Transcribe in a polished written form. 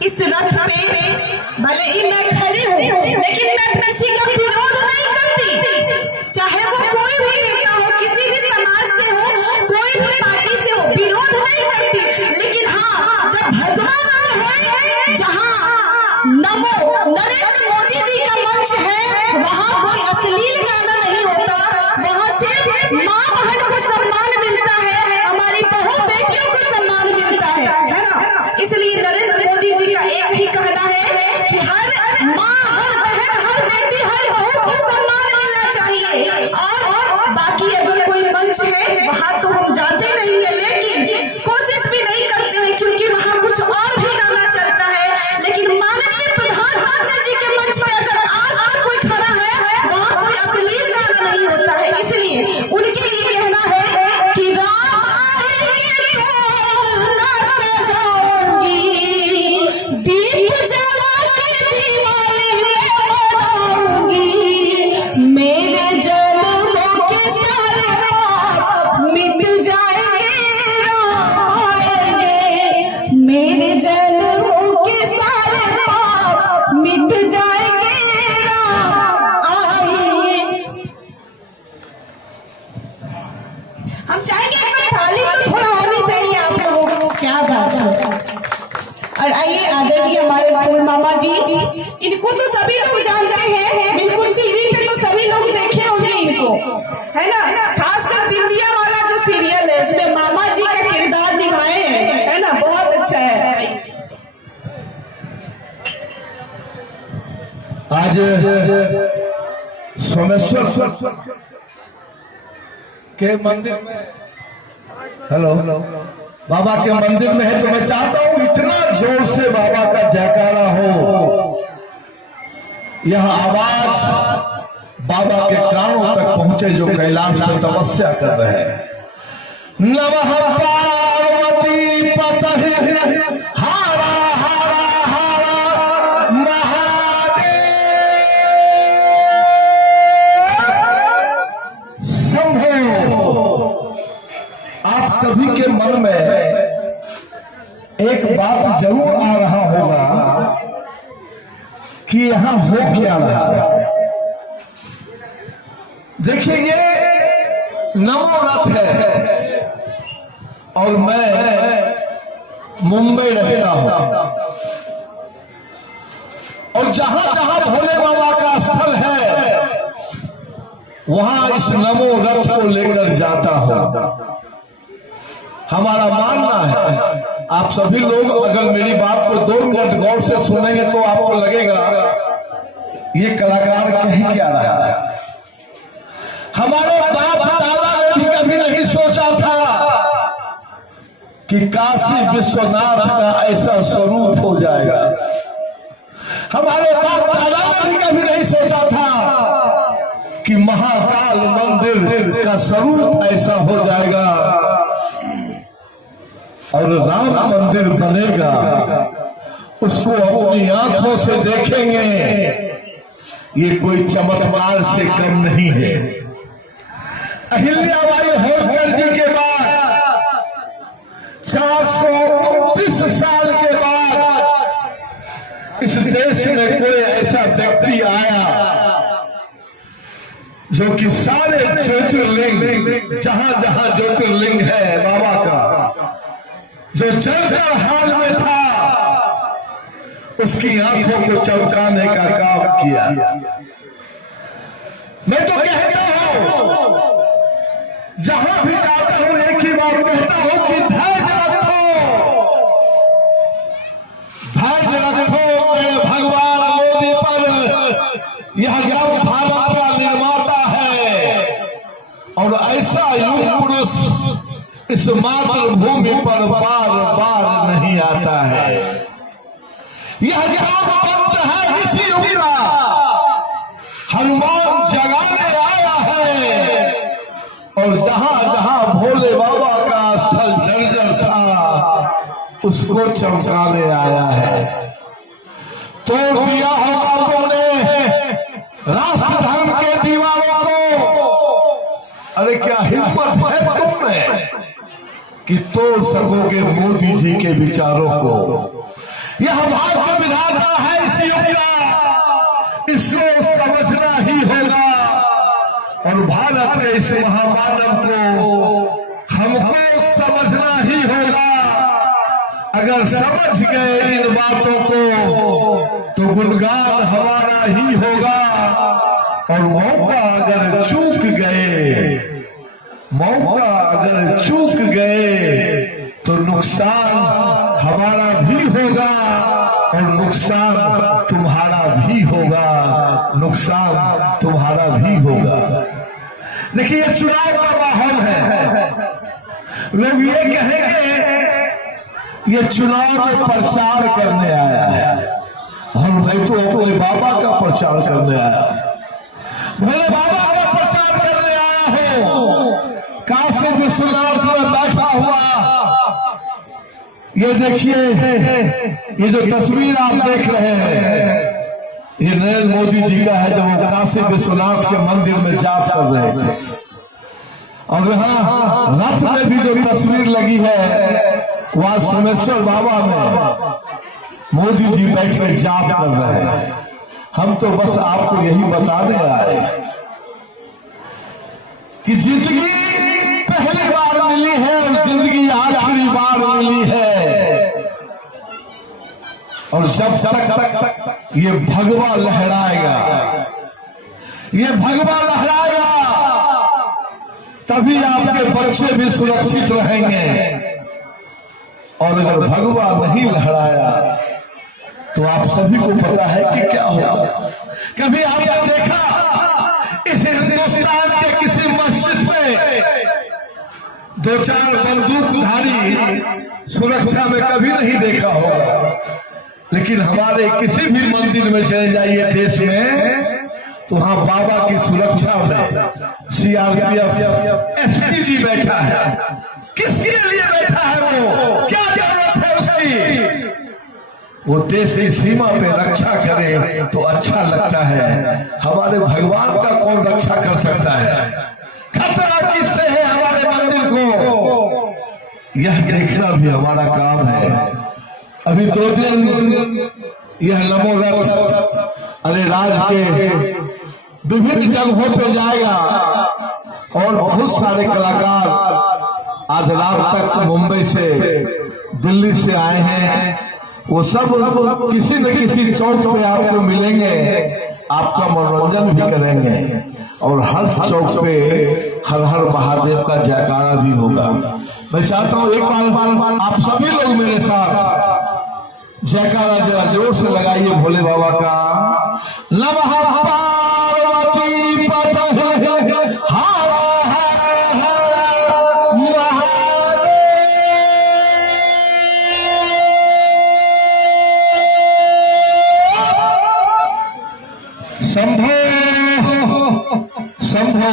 इस रथ पे भले ही मैं खड़ी हूँ, लेकिन मैं किसी का विरोध नहीं करती, चाहे वो कोई भी नेता हो, किसी भी समाज से हो, कोई भी पार्टी से हो, विरोध नहीं करती। लेकिन हाँ, जब भगवान है, जहाँ नरेंद्र मोदी जी का मंच है, वहाँ कोई अश्लील गाना नहीं होता, वहाँ सिर्फ माँ बहन को सम्मान मिलता है, हमारी बहू बेटियों को सम्मान मिलता है ना। इसलिए नरेंद्र मोदी जी का एक ही कहना है कि हर माँ, हर बहन, हर बेटी, हर बहू को सम्मान मिलना चाहिए। और बाकी अगर कोई मंच है वहाँ तो हम जाते नहीं है, लेकिन कोशिश भी नहीं करते हैं, क्योंकि वहाँ कुछ और भी गाना चलता है। लेकिन माननीय प्रधानमंत्री जी के मंच पे अगर आज तक कोई खड़ा है, वहाँ कोई अश्लील गाना नहीं होता है। इसलिए उनके लिए कहना है कि राम आएंगे तो ना सजाऊंगी, दीप जला के दिवाली में मनाऊंगी, मेरे जन्मों के सारे पाप मिट जाएंगे, राम आएंगे, मेरे जन्मों के सारे पाप मिट जाएंगे, राम आएंगे। हम चाहेंगे कि ताली तो थोड़ा होनी चाहिए आप लोगों को। क्या बात है। और आइए आदरणीय हमारे फूल मामा जी, इनको तो सभी लोग जानते हैं, बिल्कुल टीवी पे तो सभी लोग देखे होंगे इनको, है ना। खासकर बिंदिया वाला जो सीरियल है, उसमें मामा जी का किरदार निभाए हैं, है ना, बहुत अच्छा है। आज सोमेश्वर के मंदिर में, हेलो बाबा के मंदिर में है, तो मैं चाहता हूं इतना जोर से बाबा का जयकारा हो, यह आवाज बाबा के कानों तक पहुंचे जो कैलाश में तपस्या कर रहे हैं। नमः पार्वती पतये हारा हारा हारा महादेव शंभो। आप सभी के मन में एक बात जरूर आ रहा होगा कि यहां हो क्या रहा है। देखिए, ये नमो रथ है और मैं मुंबई रहता हूं, और जहां जहां भोले बाबा का स्थल है वहां इस नमो रथ को लेकर जाता हूं। हमारा मानना है, आप सभी लोग अगर मेरी बात को 2 मिनट गौर से सुनेंगे तो आपको लगेगा ये कलाकार कहीं क्या रहा है। हमारे बाप दादा ने भी कभी नहीं सोचा था कि काशी विश्वनाथ का ऐसा स्वरूप हो जाएगा। हमारे बाप दादा ने भी कभी नहीं सोचा था कि महाकाल मंदिर का स्वरूप ऐसा हो जाएगा और राम मंदिर बनेगा, उसको अपनी आंखों से देखेंगे। ये कोई चमत्कार से कम नहीं है। अहिल्याबाई होलकर जी के बाद 429 साल के बाद इस देश में कोई ऐसा व्यक्ति आया जो कि सारे ज्योतिर्लिंग, जहां जहां ज्योतिर्लिंग है बाबा का, जो जलकर हाल में था, उसकी आंखों को चमकाने का काम किया। मैं तो कहता हूं, जहां भी जाता हूं एक ही बात कहता हूं कि धैर्य रखो, धैर्य रखो मेरे भगवान मोदी पर। यह नव भारत का निर्माता है और ऐसा युग पुरुष इस मातृभूमि पर बार बार नहीं आता है। यह ज्ञानवंत है इसी युग का, हनुमान जगाने आया है और जहां जहां भोले बाबा का स्थल जर्जर था उसको चमकाने आया है। तोड़ दिया होगा तुमने राष्ट्र धर्म के दीवारों को। अरे क्या हिम्मत है तुम में कि तोड़ सकोगे मोदी जी के विचारों को। यह भाग्य विधाता है इस युग का, इसको समझना ही होगा। और भारत के इस महामानव को हमको समझना ही होगा। अगर समझ गए इन बातों को तो गुणगान हमारा ही होगा, और मौका अगर चूक गए तो नुकसान हमारा भी होगा, और नुकसान तुम्हारा भी होगा, नुकसान तुम्हारा भी होगा। देखिए ये चुनाव का माहौल है। लोग ये कहेंगे ये चुनाव में प्रचार करने आया है, और मैं तो अपने बाबा का प्रचार करने आया, मेरे बाबा का प्रचार करने आया हूं। काशी विश्वनाथ में बैठा हुआ ये देखिए, ये जो तस्वीर आप देख रहे हैं ये नरेंद्र मोदी जी का है, जब वो काशी विश्वनाथ के मंदिर में जाप कर रहे थे। और यहाँ रथ में भी जो तस्वीर लगी है वह सोमेश्वर बाबा में मोदी जी बैठ कर जाप कर रहे हैं। हम तो बस आपको यही बताने आए कि जिंदगी पहली बार मिली है और जिंदगी आखिरी बार मिली है, और जब तक ये भगवा लहराएगा, तभी आपके बच्चे भी सुरक्षित रहेंगे। और अगर भगवा नहीं लहराया तो आप सभी को पता है कि क्या होगा। कभी आपने देखा इस हिंदुस्तान के किसी मस्जिद में 2-4 बंदूकधारी सुरक्षा में कभी नहीं देखा होगा, लेकिन हमारे किसी भी मंदिर में चले जाइए देश में तो वहां बाबा की सुरक्षा में सीआरपीएफ एसपी जी बैठा है। किसके लिए बैठा है वो, क्या जरूरत है उसकी? वो देश की सीमा पे रक्षा करे तो अच्छा लगता है। हमारे भगवान का कौन रक्षा कर सकता है? खतरा किससे है हमारे मंदिर को, यह देखना भी हमारा काम है। अभी 2 दिन यह नमो रथ अरे राज के विभिन्न जगहों पे जाएगा, और बहुत सारे कलाकार आज रात तक मुंबई से दिल्ली से आए हैं। वो सब किसी न किसी चौक पे आपको मिलेंगे, आपका मनोरंजन भी करेंगे, और हर चौक पे हर हर महादेव का जयकारा भी होगा। मैं चाहता हूँ एक बार आप सभी लोग मेरे साथ जयकारा जरा जोर से लगाइए भोले बाबा का। नमः पार्वती पतये हर हर महादेव। शंभो शंभो